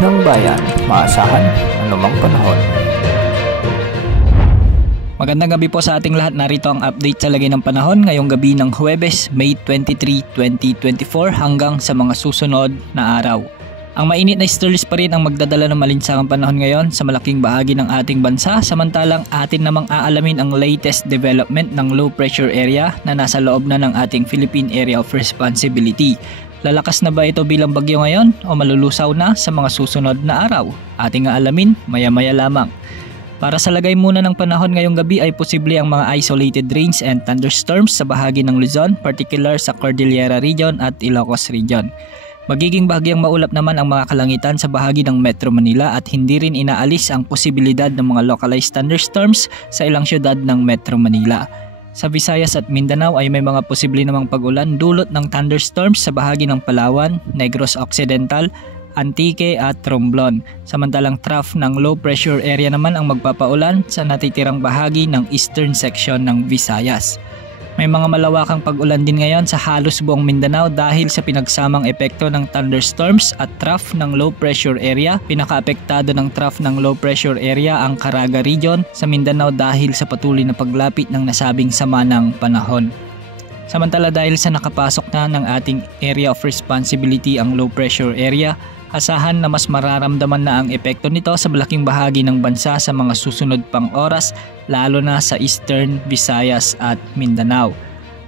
ng bayan, maasahan anumang panahon. Magandang gabi po sa ating lahat. Narito ang update sa lagay ng panahon ngayong gabi ng Huwebes, May 23, 2024 hanggang sa mga susunod na araw. Ang mainit na storms pa rin ang magdadala ng malinsangang panahon ngayon sa malaking bahagi ng ating bansa, samantalang atin namang aalamin ang latest development ng low pressure area na nasa loob na ng ating Philippine Area of Responsibility. Lalakas na ba ito bilang bagyo ngayon o malulusaw na sa mga susunod na araw? Ating aalamin maya-maya lamang. Para sa lagay muna ng panahon ngayong gabi ay posible ang mga isolated rains and thunderstorms sa bahagi ng Luzon, particular sa Cordillera Region at Ilocos Region. Magiging bahagyang maulap naman ang mga kalangitan sa bahagi ng Metro Manila at hindi rin inaalis ang posibilidad ng mga localized thunderstorms sa ilang syudad ng Metro Manila. Sa Visayas at Mindanao ay may mga posible namang pag-ulan dulot ng thunderstorms sa bahagi ng Palawan, Negros Occidental, Antique at Romblon. Samantalang trough ng low pressure area naman ang magpapaulan sa natitirang bahagi ng eastern section ng Visayas. May mga malawakang pag-ulan din ngayon sa halos buong Mindanao dahil sa pinagsamang epekto ng thunderstorms at trough ng low pressure area. Pinakaapektado ng trough ng low pressure area ang Caraga Region sa Mindanao dahil sa patuloy na paglapit ng nasabing sama ng panahon. Samantala dahil sa nakapasok na ng ating area of responsibility ang low pressure area, asahan na mas mararamdaman na ang epekto nito sa malaking bahagi ng bansa sa mga susunod pang oras, lalo na sa Eastern, Visayas at Mindanao.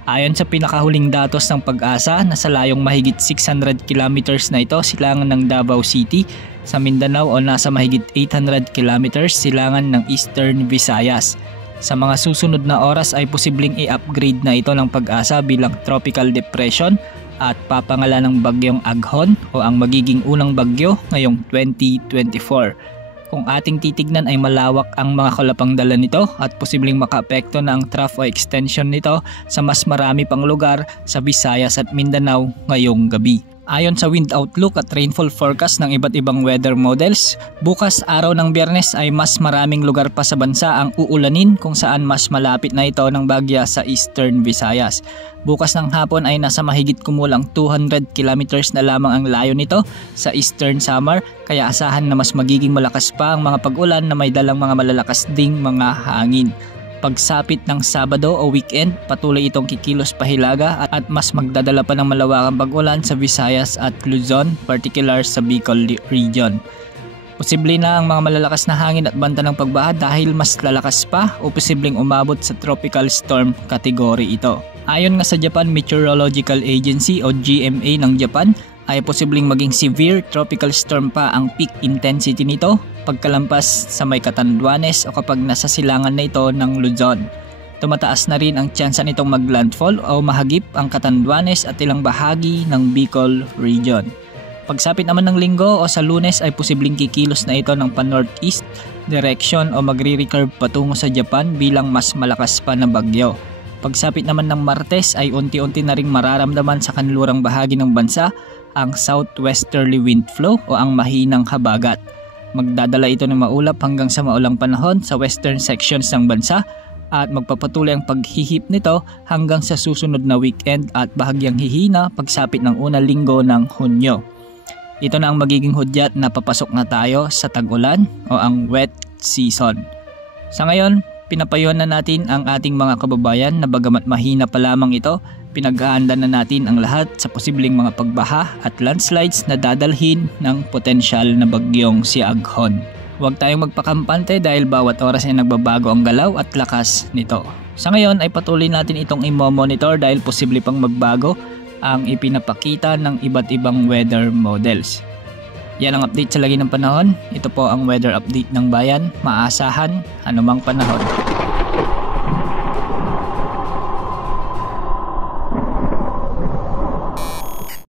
Ayon sa pinakahuling datos ng Pag-asa, nasa layong mahigit 600 kilometers na ito silangan ng Davao City sa Mindanao o nasa mahigit 800 kilometers silangan ng Eastern Visayas. Sa mga susunod na oras ay posibleng i-upgrade na ito ng Pag-asa bilang tropical depression at papangalan ng bagyong Aghon o ang magiging unang bagyo ngayong 2024. Kung ating titignan ay malawak ang mga kalapang dala nito at posibleng makaapekto na ang trough o extension nito sa mas marami pang lugar sa Visayas at Mindanao ngayong gabi. Ayon sa wind outlook at rainfall forecast ng iba't ibang weather models, bukas araw ng Biyernes ay mas maraming lugar pa sa bansa ang uulanin kung saan mas malapit na ito ng bagya sa Eastern Visayas. Bukas ng hapon ay nasa mahigit kumulang 200 kilometers na lamang ang layo nito sa Eastern Samar, kaya asahan na mas magiging malakas pa ang mga pag-ulan na may dalang mga malalakas ding mga hangin. Pagsapit ng Sabado o weekend, patuloy itong kikilos pahilaga at mas magdadala pa ng malawakang pag-ulan sa Visayas at Luzon, particular sa Bicol Region. Posible na ang mga malalakas na hangin at banta ng pagbaha dahil mas lalakas pa o posibleng umabot sa tropical storm category ito. Ayon nga sa Japan Meteorological Agency o GMA ng Japan, ay posibleng maging severe tropical storm pa ang peak intensity nito pagkalampas sa may Catanduanes o kapag nasa silangan na ito ng Luzon. Tumataas na rin ang tsansa nitong maglandfall o mahagip ang Catanduanes at ilang bahagi ng Bicol Region. Pagsapit naman ng Linggo o sa Lunes ay posibleng kikilos na ito ng pa-northeast direction o magre-recurve patungo sa Japan bilang mas malakas pa na bagyo. Pagsapit naman ng Martes ay unti-unti na ring mararamdaman sa kanlurang bahagi ng bansa ang southwesterly wind flow o ang mahinang habagat. Magdadala ito ng maulap hanggang sa maulang panahon sa western sections ng bansa at magpapatuloy ang paghihip nito hanggang sa susunod na weekend at bahagyang hihina pagsapit ng unang linggo ng Hunyo. Ito na ang magiging hudyat na papasok na tayo sa tag-ulan o ang wet season. Sa ngayon, pinapayuhan na natin ang ating mga kababayan na bagamat mahina pa lamang ito, pinaghahanda na natin ang lahat sa posibleng mga pagbaha at landslides na dadalhin ng potensyal na bagyong si Aghon. Huwag tayong magpakampante dahil bawat oras ay nagbabago ang galaw at lakas nito. Sa ngayon ay patuloy natin itong i-monitor dahil posible pang magbago ang ipinapakita ng iba't ibang weather models. Yan ang update sa lagi ng panahon. Ito po ang weather update ng bayan. Maasahan anumang panahon.